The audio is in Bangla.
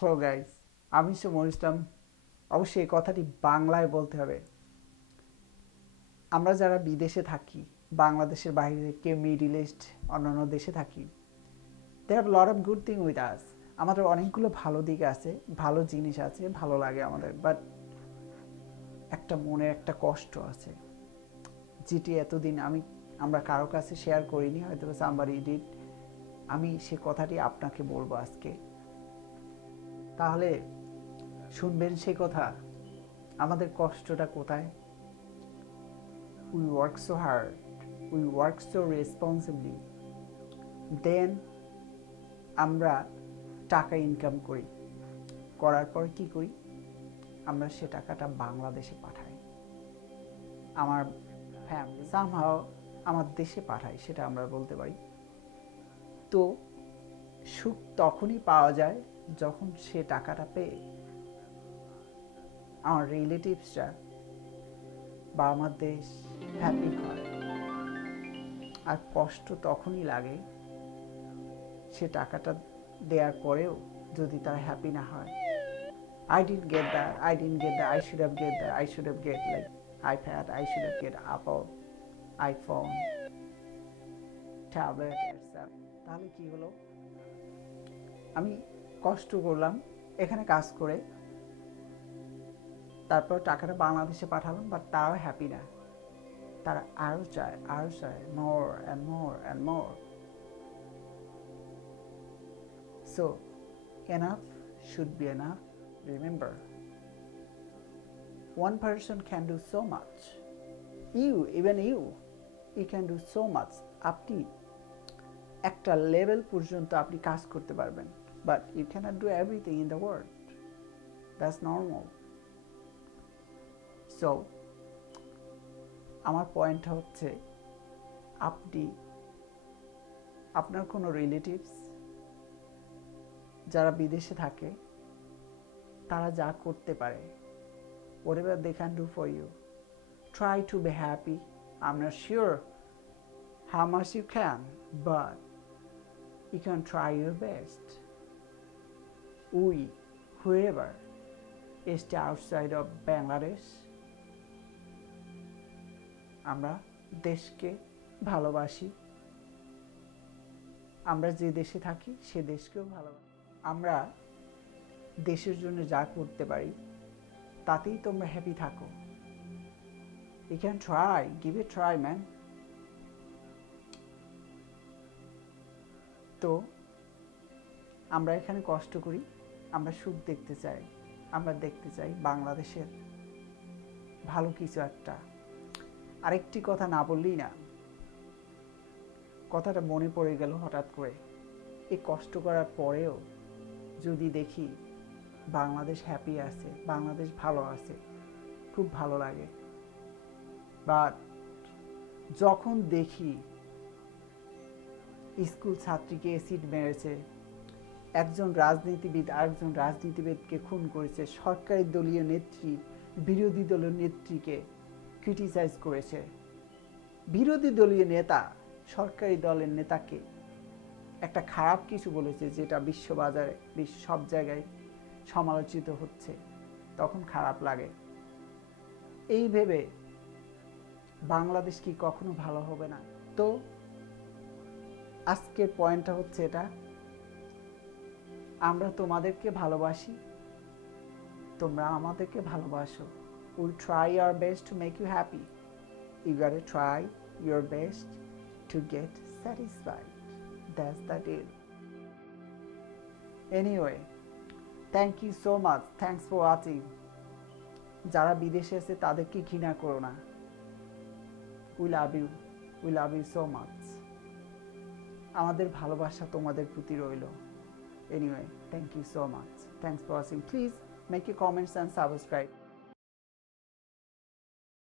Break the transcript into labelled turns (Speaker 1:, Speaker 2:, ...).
Speaker 1: হ্যালো গাইস আমি সমর ইসলাম অবশ্যই এই কথাটি বাংলায় বলতে হবে। আমরা যারা বিদেশে থাকি, বাংলাদেশের বাইরে কেউ মিডিল ইস্ট অন্যান্য দেশে থাকি they have lot of good thing with us আমাদের অনেকগুলো ভালো দিক আছে, ভালো জিনিস আছে, ভালো লাগে আমাদের বাট একটা মনে একটা কষ্ট আছে। যেটি এতদিন আমি, আমরা কারও কাছে শেয়ার করিনি হয়তো সাম্বারি ডিড আমি সে কথাটি আপনাকে বলব আজকে। তাহলে শুনবেন সে কথা, আমাদের কষ্টটা কোথায়? We work so hard we work so responsibly then আমরা টাকা ইনকাম করি। করার পর কি করি? আমরা সে টাকাটা বাংলাদেশে পাঠাই। আমার ফ্যামিলি সামহাও আমার দেশে পাঠাই সেটা আমরা বলতে পারি। তো সুখ তখনই পাওয়া যায় যখন সে টাকাটা পেয়ে আমার রিলেটিভসরা বা আমার দেশ হ্যাপি হয় আর কষ্ট তখনই লাগে সে টাকাটা দেওয়ার পরেও যদি তার হ্যাপি না হয়। I didn't get that I didn't get that I should have get that I should have get like I fat I should have get up iPhone tablet তাহলে কী হলো? আমি কষ্ট করলাম, এখানে কাজ করে। তারপর টাকাটা বাংলাদেশে পাঠালাম বাট তারাও হ্যাপি না। তারা আরও চায় আরও চায় more and more and more so enough should be enough remember one person can do so much you, even you you can do so much আপনি একটা লেভেল পর্যন্ত আপনি কাজ করতে পারবেন। But you cannot do everything in the world that's normal so আমার পয়েন্টটা হচ্ছে আপনি আপনার কোনো রিলেটিভস যারা বিদেশে থাকে তারা যা করতে পারে whatever they can do for you try to be happy i'm not sure how much you can but you can try your best we whoever is the outside of bangladesh, আমরা দেশকে ভালোবাসি। আমরা যে দেশে থাকি, সে দেশকেও ভালোবাসি। আমরা দেশের জন্য যা করতে পারি, তাতেই তোমরা হ্যাপি থাকো। You can try give a try man তো, আমরা এখানে কষ্ট করি। আমরা সুখ দেখতে চাই, আমরা দেখতে চাই বাংলাদেশের ভালো কিছু একটা। আরেকটি কথা না বললেই না, কথাটা মনে পড়ে গেল হঠাৎ করে। এই কষ্ট করার পরেও যদি দেখি বাংলাদেশ হ্যাপি আছে, বাংলাদেশ ভালো আছে, খুব ভালো লাগে। বা যখন দেখি স্কুল ছাত্রীকে অ্যাসিড মেরেছে একজন রাজনীতিবিদ আরেকজন রাজনীতিবিদকে খুন করেছে, সরকারি দলীয় নেত্রী, বিরোধী দলীয় নেত্রীকে ক্রিটিসাইজ করেছে। বিরোধী দলীয় নেতা, সরকারি দলের নেতাকে একটা খারাপ কিছু বলেছে যেটা বিশ্ববাজারে, বিশ্ব সব জায়গায় সমালোচিত হচ্ছে, তখন খারাপ লাগে। এই ভেবে বাংলাদেশ কি কখনো ভালো হবে না? তো আজকের পয়েন্টটা হচ্ছে এটা। আমরা তোমাদেরকে ভালোবাসি। তোমরা আমাদেরকে ভালোবাসো। Will try your best to make you happy you got try your best to get satisfied that's the deal anyway thank you so much thanks for watching যারা বিদেশে আছে, তাদেরকে ঘৃণা করো না। We love you we love you so much আমাদের ভালোবাসা তোমাদের প্রতি রইল। Anyway, thank you so much. Thanks for watching. Please make your comments and subscribe.